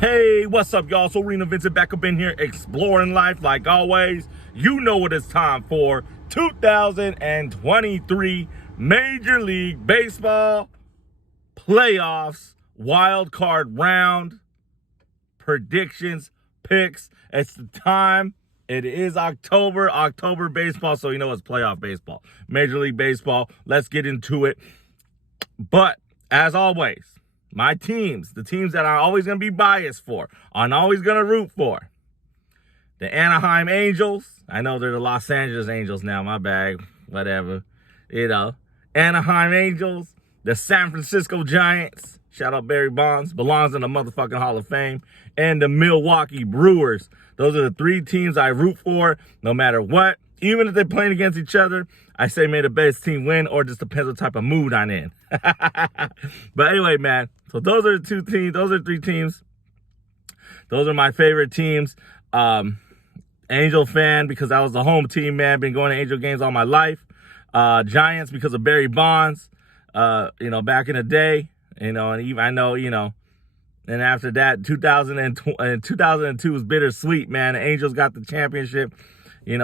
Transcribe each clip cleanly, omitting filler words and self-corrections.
Hey, what's up, y'all? So Arenavincent back up in here exploring life like always. You know what it's time for. 2023 Major League Baseball playoffs, wild card round, predictions, picks. It's the time. It is October baseball, so you know it's playoff baseball. Major League Baseball. Let's get into it. But as always, my teams, the teams that I'm always going to be biased for, I'm always going to root for. The Anaheim Angels. I know they're the Los Angeles Angels now, my bad, whatever. Anaheim Angels. The San Francisco Giants. Shout out Barry Bonds. Belongs in the motherfucking Hall of Fame. And the Milwaukee Brewers. Those are the three teams I root for no matter what. Even if they're playing against each other, I say may the best team win, or just depends what type of mood I'm in. But anyway, man, so those are the two teams. Those are three teams. Those are my favorite teams. Angel fan because that was the home team, man. Been going to Angel games all my life. Giants because of Barry Bonds, back in the day, and even I know, and after that, 2002 was bittersweet, man. The Angels got the championship.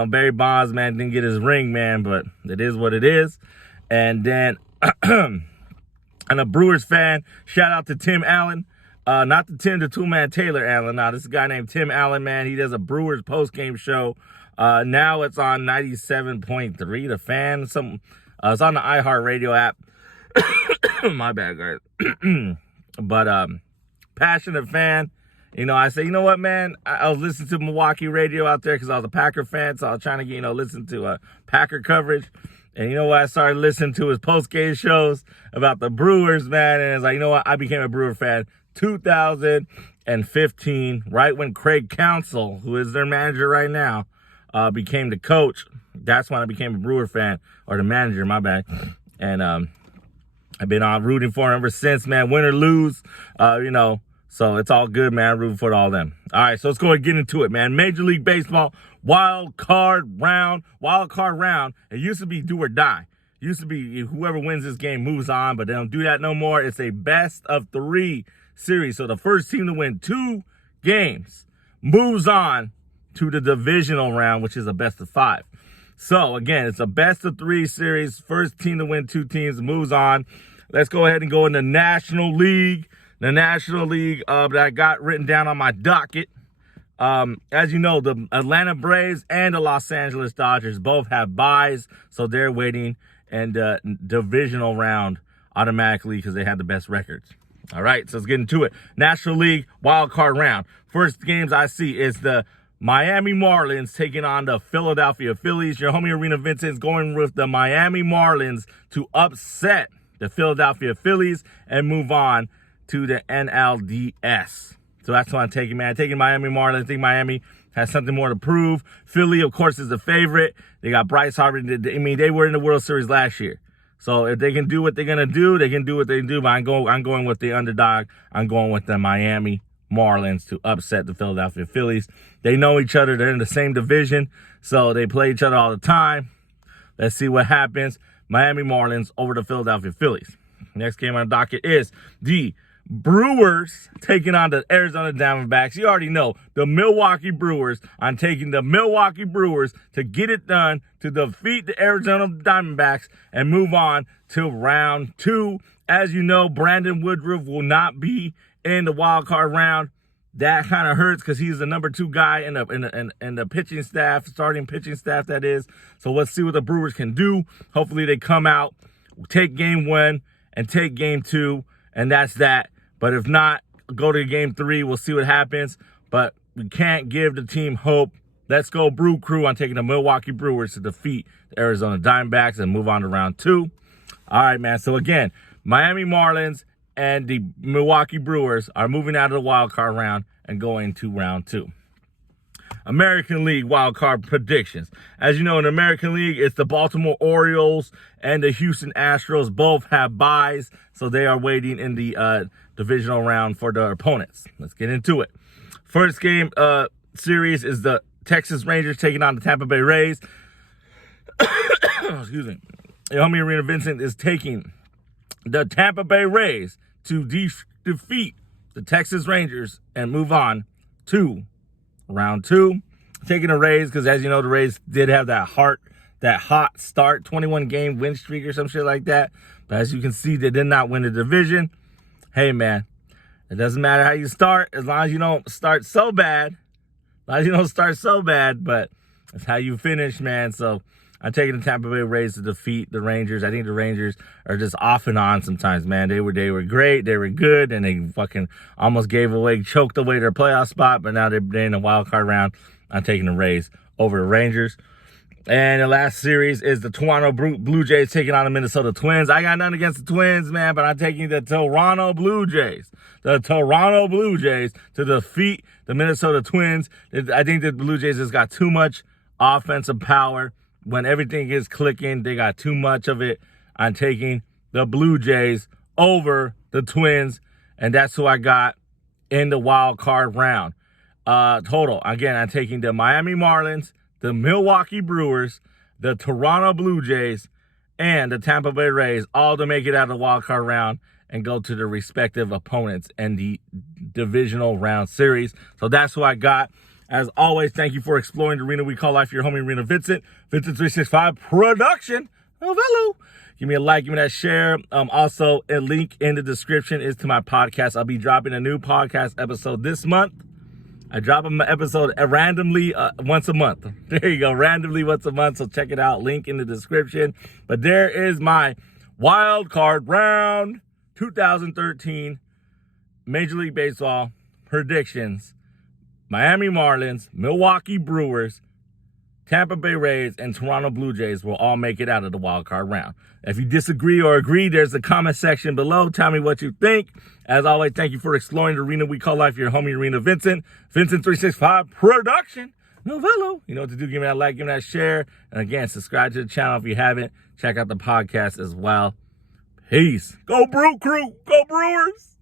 Barry Bonds, man, didn't get his ring, man, but it is what it is. And then, I'm a Brewers fan. Shout out to Tim Allen. Not the two-man Taylor Allen. Now, this is a guy named Tim Allen, man. He does a Brewers post-game show. Now it's on 97.3, The Fan. It's on the iHeartRadio app. My bad, guys. But, passionate fan. I say, you know what, man? I was listening to Milwaukee radio out there because I was a Packer fan, so I was trying to, listen to Packer coverage. And you know what? I started listening to his post-game shows about the Brewers, man. And it's like, you know what? I became a Brewer fan 2015, right when Craig Counsell, who is their manager right now, became the coach. That's when I became a Brewer fan, or the manager, my bad. And I've been on rooting for him ever since, man. Win or lose, So it's all good, man. Rooting for all them. All right, so let's go and get into it, man. Major League Baseball, wild card round. It used to be do or die. It used to be whoever wins this game moves on, but they don't do that no more. It's a best of 3 series. So the first team to win 2 games moves on to the divisional round, which is a best of 5. So again, it's a best of 3 series. First team to win 2 teams moves on. Let's go ahead and go in the National League. The National League that I got written down on my docket. As you know, the Atlanta Braves and the Los Angeles Dodgers both have byes, so they're waiting in the divisional round automatically because they have the best records. All right, so let's get into it. National League wild card round. First games I see is the Miami Marlins taking on the Philadelphia Phillies. Your homie Arenavincent is going with the Miami Marlins to upset the Philadelphia Phillies and move on to the NLDS. So that's what I'm taking, man. Taking Miami Marlins. I think Miami has something more to prove. Philly, of course, is the favorite. They got Bryce Harper. They were in the World Series last year. So if they can do what they're going to do, they can do what they do. But I'm going with the underdog. I'm going with the Miami Marlins to upset the Philadelphia Phillies. They know each other. They're in the same division. So they play each other all the time. Let's see what happens. Miami Marlins over the Philadelphia Phillies. Next game on the docket is the Brewers taking on the Arizona Diamondbacks. You already know the Milwaukee Brewers. I'm taking the Milwaukee Brewers to get it done, to defeat the Arizona Diamondbacks and move on to round 2. As you know, Brandon Woodruff will not be in the wild card round. That kind of hurts because he's the number 2 guy in the pitching staff, starting pitching staff, that is. So let's see what the Brewers can do. Hopefully they come out, take game 1 and take game 2, and that's that. But if not, go to game 3. We'll see what happens. But we can't give the team hope. Let's go Brew Crew. I'm taking the Milwaukee Brewers to defeat the Arizona Diamondbacks and move on to round 2. All right, man. So again, Miami Marlins and the Milwaukee Brewers are moving out of the wild card round and going to round 2. American League wild card predictions. As you know, in the American League, it's the Baltimore Orioles and the Houston Astros both have byes, so they are waiting in the divisional round for their opponents. Let's get into it. First game series is the Texas Rangers taking on the Tampa Bay Rays. Excuse me. Your homie Arenavincent is taking the Tampa Bay Rays to defeat the Texas Rangers and move on to round 2. Taking the Rays because, as you know, the Rays did have that hot start, 21-game win streak or some shit like that. But as you can see, they did not win the division. Hey, man, it doesn't matter how you start as long as you don't start so bad. But it's how you finish, man. So I'm taking the Tampa Bay Rays to defeat the Rangers. I think the Rangers are just off and on sometimes, man. They were great, they were good, and they fucking almost choked away their playoff spot, but now they're in the wild card round. I'm taking the Rays over the Rangers. And the last series is the Toronto Blue Jays taking on the Minnesota Twins. I got nothing against the Twins, man, but I'm taking the Toronto Blue Jays. The Toronto Blue Jays to defeat the Minnesota Twins. I think the Blue Jays has got too much offensive power. When everything is clicking, they got too much of it. I'm taking the Blue Jays over the Twins, and that's who I got in the wild card round. Total, again, I'm taking the Miami Marlins, the Milwaukee Brewers, the Toronto Blue Jays, and the Tampa Bay Rays, all to make it out of the wild card round and go to their respective opponents in the divisional round series. So that's who I got. As always, thank you for exploring the arena we call life. Your homie, Arenavincent, Vincent365 production. Hello. Give me a like, give me that share. Also, a link in the description is to my podcast. I'll be dropping a new podcast episode this month. I drop an episode randomly once a month. There you go, randomly once a month. So check it out. Link in the description. But there is my wild card round 2013 Major League Baseball predictions. Miami Marlins, Milwaukee Brewers, Tampa Bay Rays, and Toronto Blue Jays will all make it out of the wild card round. If you disagree or agree, there's a comment section below. Tell me what you think. As always, thank you for exploring the arena we call life. Your homie, Arenavincent, Vincent365 production. Novello. You know what to do. Give me that like, give me that share. And again, subscribe to the channel if you haven't. Check out the podcast as well. Peace. Go Brew Crew. Go Brewers.